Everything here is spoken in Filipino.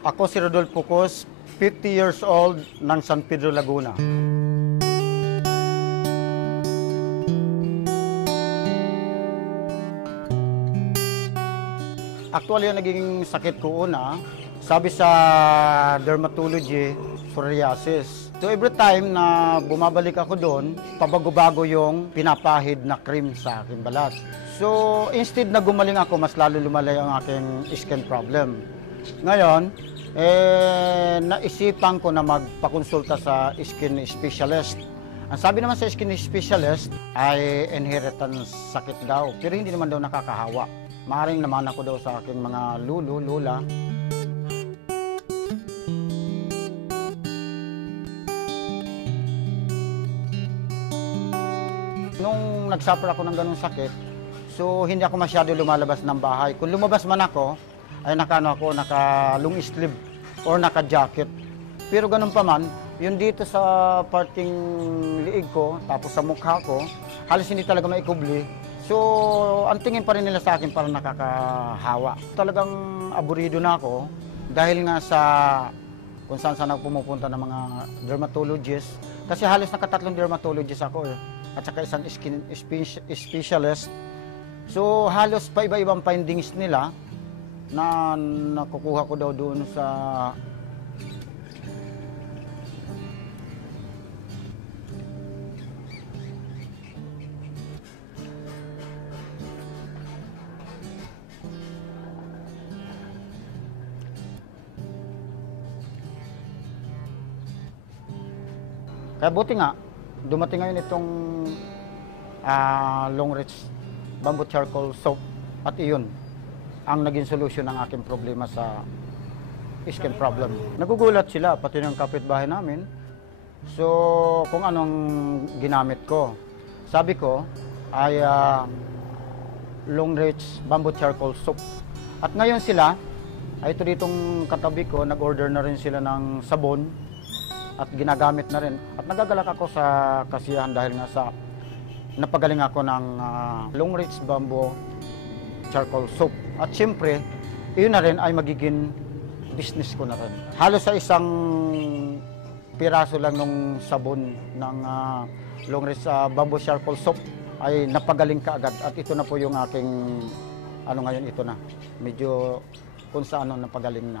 Ako si Rodolfo Cos, 50 years old ng San Pedro, Laguna. Actually, ang naging sakit ko una, sabi sa dermatology, psoriasis. So every time na bumabalik ako doon, pabago-bago yung pinapahid na cream sa aking balat. So instead na gumaling ako, mas lalo lumalay ang aking skin problem. Ngayon, naisipan ko na magpakonsulta sa skin specialist. Ang sabi naman sa skin specialist ay inheritance sakit daw, pero hindi naman daw nakakahawa. Maaaring naman ako daw sa aking mga lula. Nung nagsuffer ako ng ganung sakit, so hindi ako masyado lumalabas ng bahay. Kung lumabas man ako, ay naka long sleeve or naka-jacket. Pero ganun pa man, yung dito sa parting liig ko, tapos sa mukha ko, halos hindi talaga maikubli. So, ang tingin pa rin nila sa akin parang nakakahawa. Talagang aburido na ako dahil nga sa kung saan ako pumupunta ng mga dermatologist. Kasi halos nakatatlong dermatologist ako at saka isang skin specialist. So halos pa iba-ibang findings nila na nakukuha ko daw doon sa kaya buti nga, dumating ngayon itong Long Reach Bamboo Charcoal Soap at iyon ang naging solusyon ng aking problema sa skin problem. Nagugulat sila, pati ng kapitbahay namin. So, kung anong ginamit ko. Sabi ko ay Long Reach Bamboo Charcoal Soap. At ngayon sila, ay ito ditong katabi ko, nag-order na rin sila ng sabon at ginagamit na rin. At nagagalak ako sa kasiyahan dahil nga sa napagaling ako ng Long Reach Bamboo Charcoal Soap. At siyempre, iyon na rin ay magiging business ko na rin. Halos sa isang piraso lang ng sabon ng Long Reach Bamboo Charcoal Soap ay napagaling ka agad. At ito na po yung aking, ngayon ito na. Medyo kung saan napagaling na.